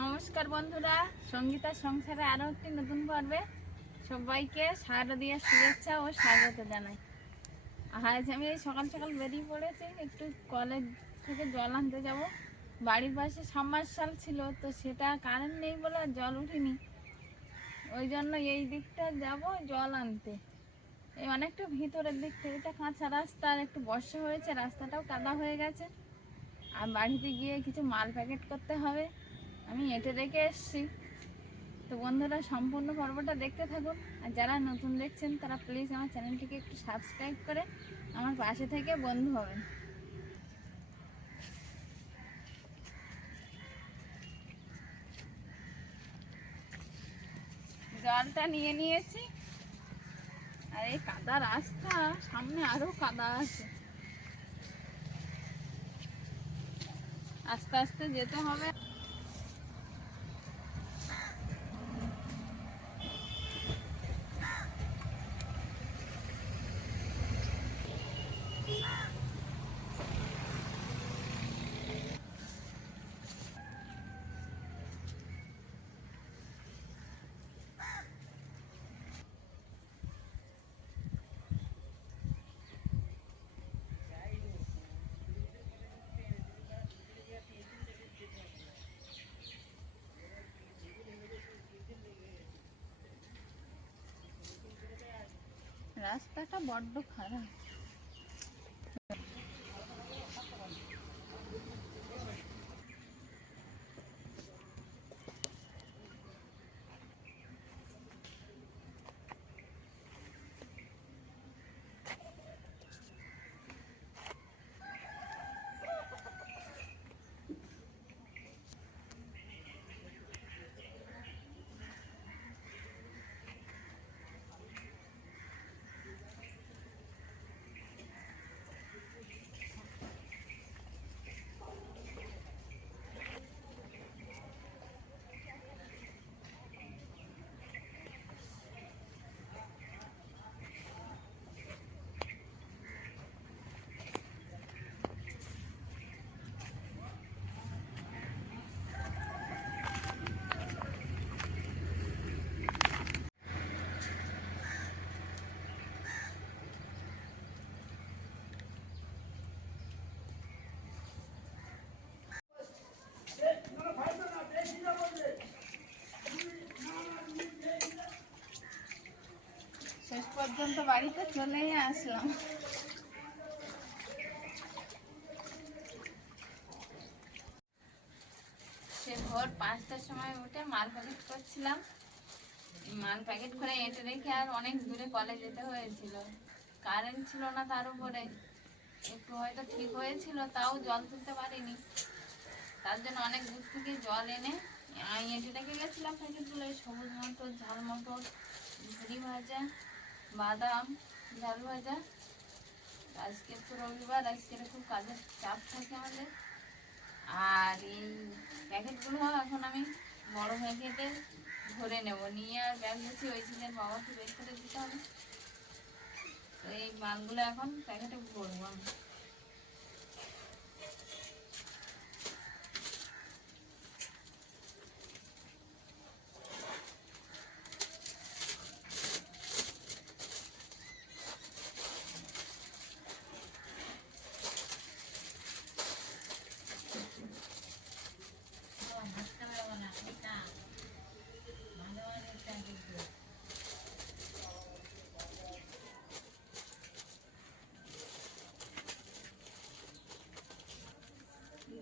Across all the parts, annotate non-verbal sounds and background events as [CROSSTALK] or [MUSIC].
নমস্কার বন্ধুরা, সঙ্গীতা সংসারে আরও একটি নতুন পর্বে সবাইকে শারদীয় শুভেচ্ছা ও স্বাগত জানাই। আজ আমি এই সকাল সকাল বেরিয়ে পড়েছি, একটু কলেজ থেকে জল আনতে যাব। বাড়ির পাশে সাবমার্শাল ছিল, তো সেটা কারেন্ট নেই বলে জল উঠেনি। ওই জন্য এই দিকটা যাব জল আনতে। এই অনেকটা ভিতরের দিক থেকে, এটা কাঁচা রাস্তা, আর একটু বর্ষা হয়েছে, রাস্তাটাও কাদা হয়ে গেছে। আর বাড়িতে গিয়ে কিছু মাল প্যাকেট করতে হবে। আমি এঁটে রেখে এসেছি। তো বন্ধুরা, সম্পূর্ণ পর্বটা দেখতে থাকুন আর যারা নতুন দেখছেন, তারা প্লিজ আমার চ্যানেলটিকে একটু সাবস্ক্রাইব করে আমার পাশে থেকে বন্ধু হবেন। জলটা নিয়ে নিয়েছি। আর এই কাদা রাস্তা, সামনে আরও কাদা আছে। আস্তে আস্তে যেতে হবে। রাস্তাটা বড্ড খারাপ। পর্যন্ত বাড়িতে চলেই আসলাম। সে ভোর পাঁচটার সময় উঠে মাল প্যাকেট করছিলাম। মাল প্যাকেট করে এঁটে রেখে আর অনেক দূরে কলে যেতে হয়েছিল। কারেন্ট ছিল না তার উপরে। একটু হয়তো ঠিক হয়েছিল, তাও জল তুলতে পারিনি। তার জন্য অনেক দূর থেকে জল এনে এঁটে রেখে গেছিলাম প্যাকেটগুলো সবুজ মটর, ঝাল মটর, ঝুড়ি ভাজা। বাদাম, ঝাল ভাজা। আজকে তো রবিবার, আজকে খুব কাজের চাপ থাকে আমাদের। আর এই প্যাকেটগুলো এখন আমি বড় প্যাকেটে ভরে নেব। নিয়ে আর ব্যাগ গেছি ওই ছেলের বাবাকে বের করে দিতে হবে। তো এই মালগুলো এখন প্যাকেটে ভরবো আমি।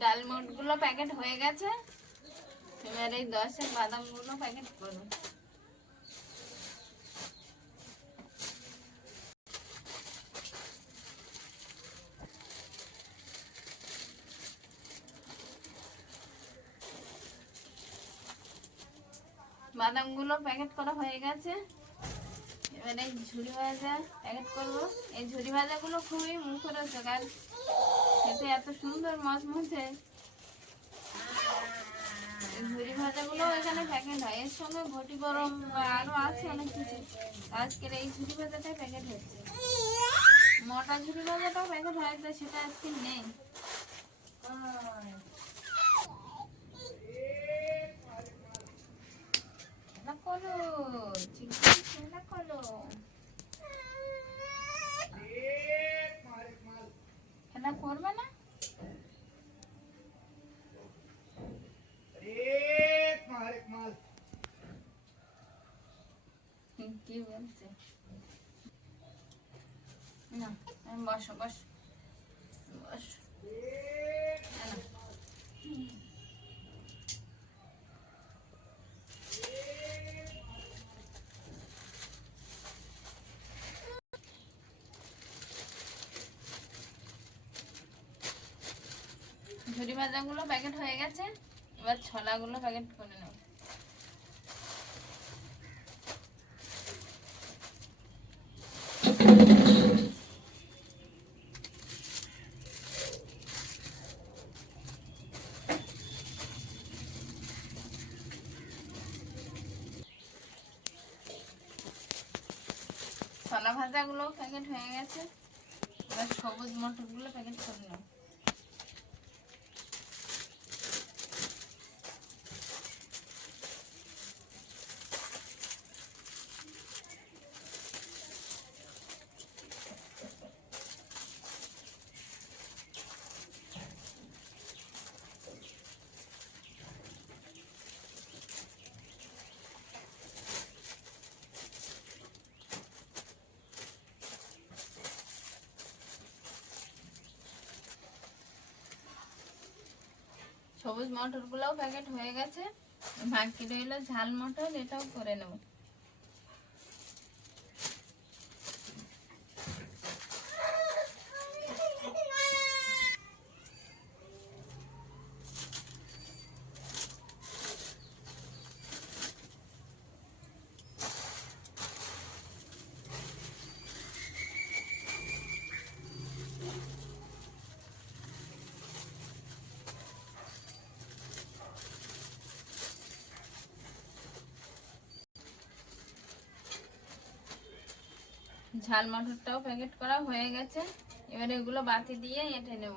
ডালগুলো প্যাকেট হয়ে গেছে। এবার এই দশের বাদামগুলো প্যাকেট করব। বাদামগুলো প্যাকেট করা হয়ে গেছে। এবার ঝুড়ি ভাজা প্যাকেট করব। এই ঝুড়ি ভাজাগুলো খুবই মুখরোচক আর খেতে এত সুন্দর মচমচে এই ঝুড়ি ভাজাগুলো এখানে প্যাকেট হয়। এর সঙ্গে ঘটি গরম বা আরও আছে অনেক কিছু। আজকের এই ঝুড়ি ভাজাটাই প্যাকেট হচ্ছে মোটা ঝুড়ি ভাজাটাও প্যাকেট হয়, তো সেটা আজকে নেই। না করো চিকেন খেলা করো খেলা করবে না ঝুরি ভাজাগুলো প্যাকেট হয়ে গেছে এবার ছলাগুলো প্যাকেট করে নেব। ছলা ভাজাগুলো প্যাকেট হয়ে গেছে। এবার সবুজ মটরগুলো প্যাকেট করে নেব। সবুজ মটরগুলোও প্যাকেট হয়ে গেছে। বাকি রইল ঝাল মটর এটাও করে নেব। ঝাল মটরটাও প্যাকেট করা হয়ে গেছে। এবার এগুলো বাতি দিয়ে এঁটে নেব।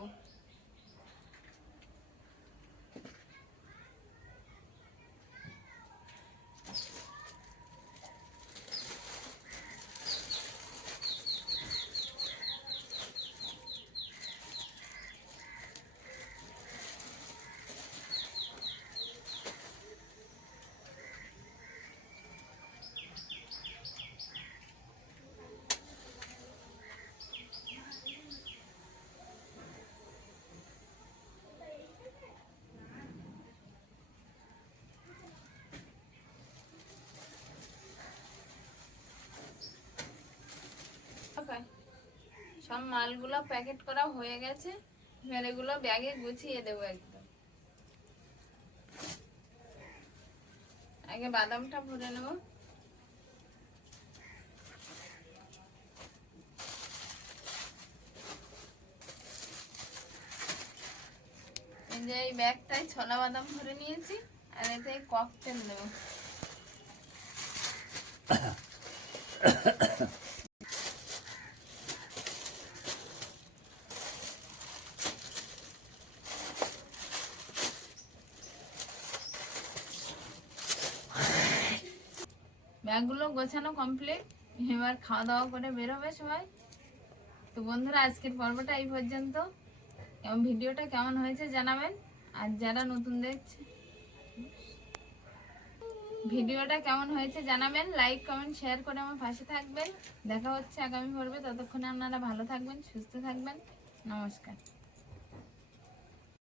সব মালগুলো প্যাকেট করা হয়ে গেছে, এবার এগুলো ব্যাগে গুছিয়ে দেবো একদম। আগে বাদামটা ভরে নেব। যে এই ব্যাগটায় ছোলা বাদাম ভরে নিয়েছি, আর এতে ককটেল দেবো [COUGHS] ব্যাগগুলো গোছানো কমপ্লিট এবার খাওয়া দাওয়া করে বেরোবে সবাই। তো বন্ধুরা, আজকের পর্বটা এই পর্যন্ত। এবং ভিডিওটা কেমন হয়েছে জানাবেন। আর যারা নতুন দেখছে, ভিডিওটা কেমন হয়েছে জানাবেন। লাইক কমেন্ট শেয়ার করে আমার পাশে থাকবেন। দেখা হচ্ছে আগামী পর্বে। ততক্ষণে আপনারা ভালো থাকবেন, সুস্থ থাকবেন। নমস্কার।